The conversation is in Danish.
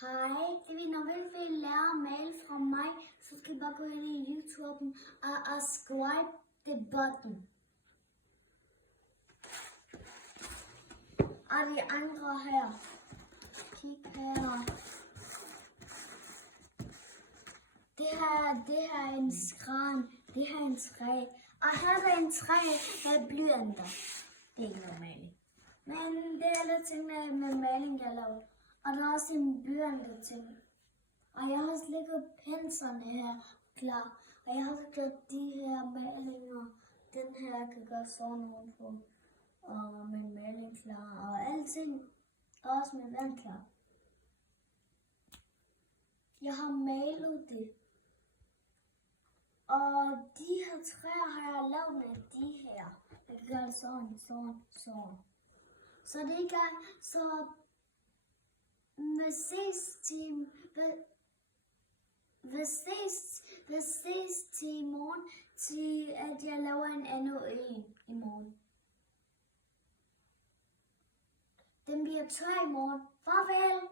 Hej, når vi vil lære at male fra mig, så skal I bare gå ind i YouTube og subscribe the button. Og de andre her. Kig her. Det her er en skran. Det her er en træ. Og her er en træ med blyanter. Det er ikke noget maling. Men det er alle tingene med maling, jeg laver. Og der er også en blyanter ting. Og jeg har også lægget penslerne her klar. Og jeg har også gjort de her malinger. Den her kan gøre sådan nogle på. Og min maling klar. Og alting. Og også med vand klar. Jeg har malet det. Og de her træer har jeg lavet med de her. Jeg kan gøre det sådan. Så det er i gang. Så vi ses til i morgen, til at jeg laver en anden en i morgen. Den bliver tør i morgen. Farvel!